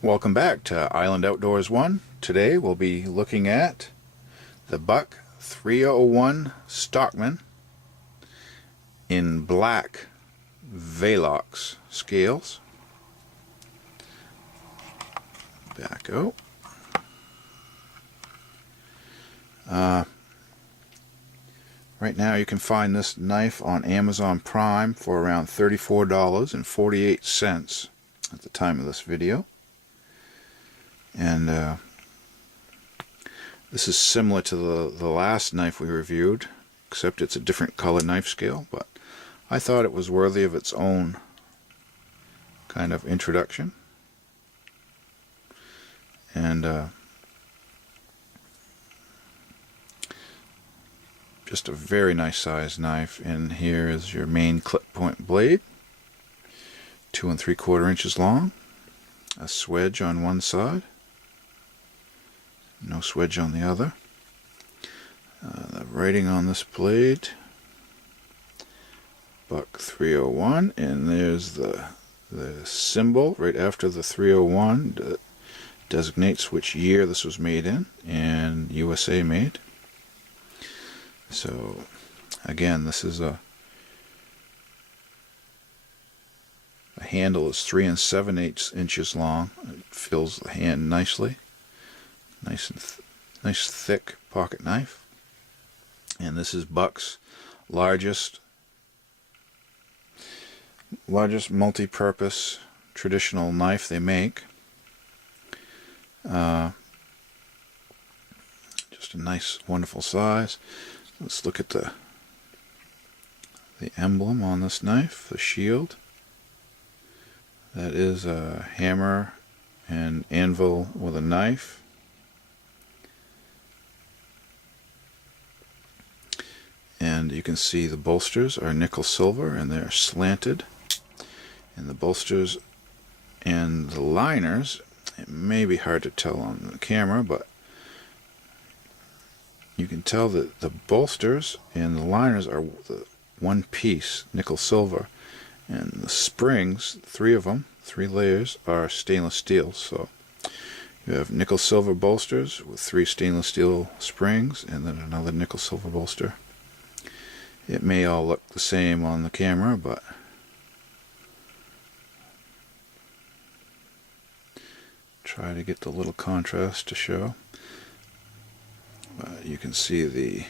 Welcome back to Island Outdoors 1. Today we'll be looking at the Buck 301 Stockman in black Valox scales. Back out. Right now you can find this knife on Amazon Prime for around $34.48 at the time of this video. And this is similar to the last knife we reviewed, except it's a different color knife scale, but I thought it was worthy of its own kind of introduction. And just a very nice sized knife. And here is your main clip point blade, 2 3/4 inches long, a swedge on one side, no swedge on the other. The writing on this blade, Buck 301, and there's the symbol right after the 301 that designates which year this was made in, and USA made. So again, this is a handle is 3 7/8 inches long. It fills the hand nicely. Nice thick pocket knife. And this is Buck's largest multi-purpose traditional knife they make. Just a nice, wonderful size. Let's look at the emblem on this knife, the shield. That is a hammer and anvil with a knife. And you can see the bolsters are nickel silver and they're slanted. And the bolsters and the liners, it may be hard to tell on the camera, but you can tell that the bolsters and the liners are the one piece, nickel silver, and the springs, 3 of them, 3 layers, are stainless steel. So you have nickel silver bolsters with 3 stainless steel springs, and then another nickel silver bolster. It may all look the same on the camera, but try to get the little contrast to show. You can see the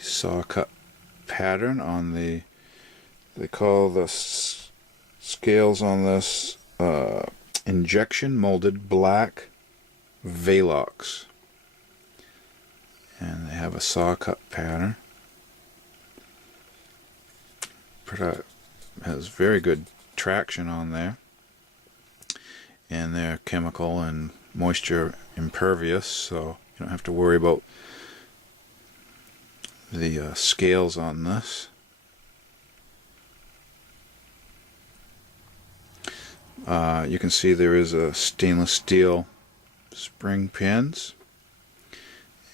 saw cut pattern on the, they call the scales on this injection molded black Valox, and they have a saw cut pattern. Has very good traction on there, and they're chemical and moisture impervious, so you don't have to worry about the scales on this. You can see there is a stainless steel spring pins,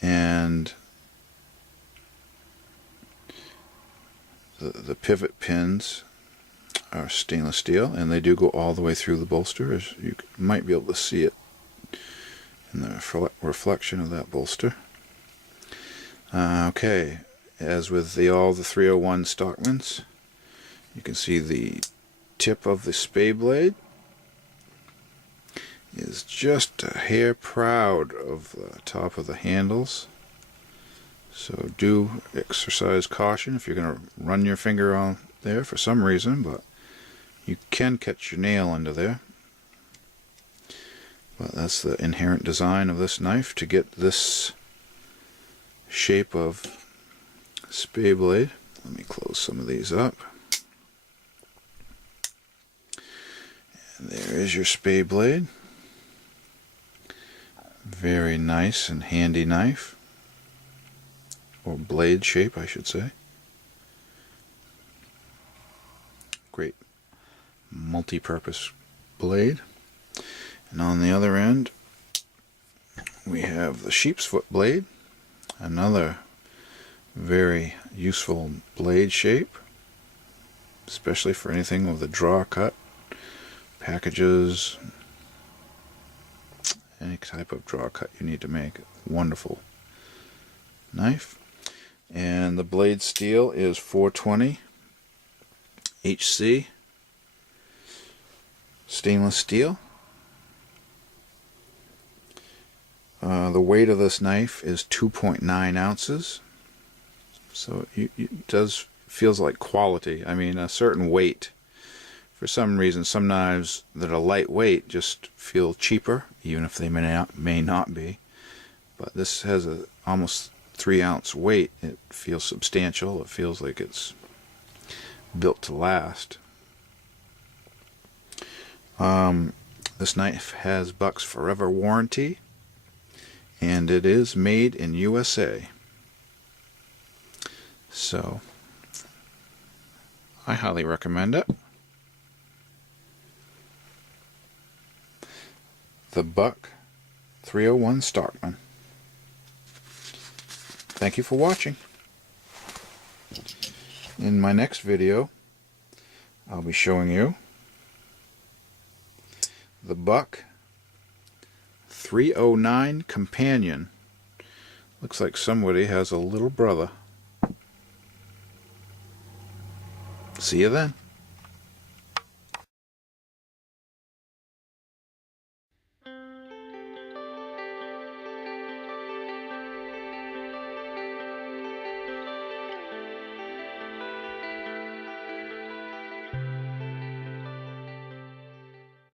and the pivot pins are stainless steel, and they do go all the way through the bolster, as you might be able to see it in the reflection of that bolster. Okay, as with all the 301 Stockmans, you can see the tip of the spey blade is just a hair proud of the top of the handles. So do exercise caution if you're going to run your finger on there for some reason, but you can catch your nail under there. But that's the inherent design of this knife, to get this shape of spey blade. Let me close some of these up. And there is your spey blade. Very nice and handy knife, or blade shape I should say. Great multi-purpose blade. And on the other end we have the Sheepsfoot Blade, another very useful blade shape, especially for anything with a draw cut packages, any type of draw cut you need to make. Wonderful knife. And the blade steel is 420 HC stainless steel. The weight of this knife is 2.9 ounces, so it feels like quality. I mean, a certain weight. For some reason, some knives that are lightweight just feel cheaper, even if they may not be. But this has a almost 3-ounce weight. It feels substantial. It feels like it's built to last. This knife has Buck's Forever warranty, and it is made in USA. So I highly recommend it. The Buck 301 Stockman. Thank you for watching. In my next video, I'll be showing you the Buck 309 Companion. Looks like somebody has a little brother. See you then.